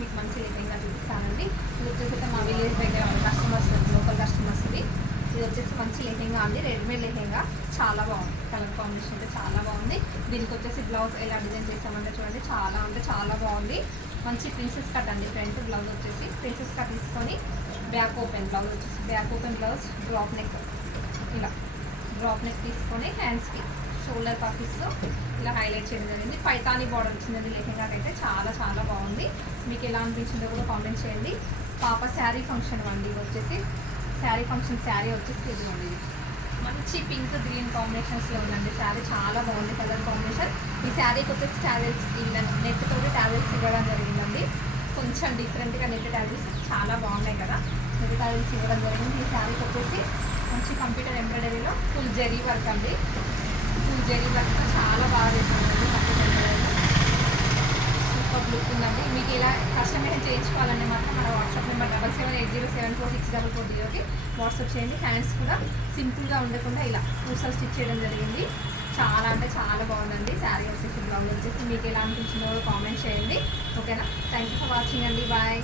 మీకు మంచి లెహెంగా చూపిస్తానండి. ఇది వచ్చేసి మా విలేజ్ దగ్గర కస్టమర్స్, లోకల్ కస్టమర్స్ ఇది వచ్చేసి మంచి లెహెంగా అండి, రెడీమేడ్ లెహెంగా. చాలా బాగుంది, కలర్ కాంబినేషన్ అయితే చాలా బాగుంది. దీనికి వచ్చేసి బ్లౌజ్ ఎలా డిజైన్ చేసామంటే చూడండి, చాలా అంటే చాలా బాగుంది. మంచి ప్రిన్సెస్ కట్ అండి. ఫ్రంట్ బ్లౌజ్ వచ్చేసి ప్రిన్సెస్ కట్ తీసుకొని బ్యాక్ ఓపెన్ బ్లౌజ్ వచ్చేసి back open blouse, drop neck, ఇలా డ్రాప్ నెక్ తీసుకొని హ్యాండ్స్కి షోల్డర్ పఫీస్ ఇలా హైలైట్ చేయడం జరిగింది. పైతానీ బార్డర్ వచ్చిందండి లెహెంగాకి అయితే. చాలా చాలా బాగుంది. మీకు ఎలా అనిపించిందో కూడా కామెంట్ చేయండి. పాప శారీ ఫంక్షన్ అండి. ఇది వచ్చేసి శారీ ఫంక్షన్ శారీ వచ్చేసి ఇదిగోండి, ఇది మంచి పింక్ గ్రీన్ కాంబినేషన్స్లో ఉందండి శారీ. చాలా బాగుంది కలర్ కాంబినేషన్. ఈ శారీకి వచ్చేసి ట్యావెల్స్ నెట్ తోటి ట్యావెల్స్ ఇవ్వడం జరిగిందండి. కొంచెం డిఫరెంట్గా నెట్ ట్యావెల్స్ చాలా బాగున్నాయి కదా, నెట్ ట్యావెల్స్ ఇవ్వడం జరిగింది. ఈ శారీకి వచ్చేసి మంచి కంప్యూటర్ ఎంబ్రాయిడరీలో ఫుల్ జెరీ వర్క్ అండి. ఫుల్ జెరీ వర్క్ చాలా బాగా చేశానండి కంప్యూటర్ ఎంబ్రాయిడరీలో. సూపర్ లుక్ ఉందండి. మీకు ఇలా కస్టమైజ్ చేయించుకోవాలంటే మాత్రం మన వాట్సాప్ నెంబర్ 7780464440కి వాట్సాప్ చేయండి. హ్యాండ్స్ కూడా సింపుల్గా ఉండకుండా ఇలా పూసలు స్టిచ్ చేయడం జరిగింది. చాలా అంటే చాలా బాగుందండి శారీ వచ్చేసి. బ్లౌజ్ వచ్చేసి మీకు ఎలా అనిపించిందో కామెంట్ చేయండి. ఓకేనా? థ్యాంక్ యూ ఫర్ వాచింగ్ అండి. బాయ్.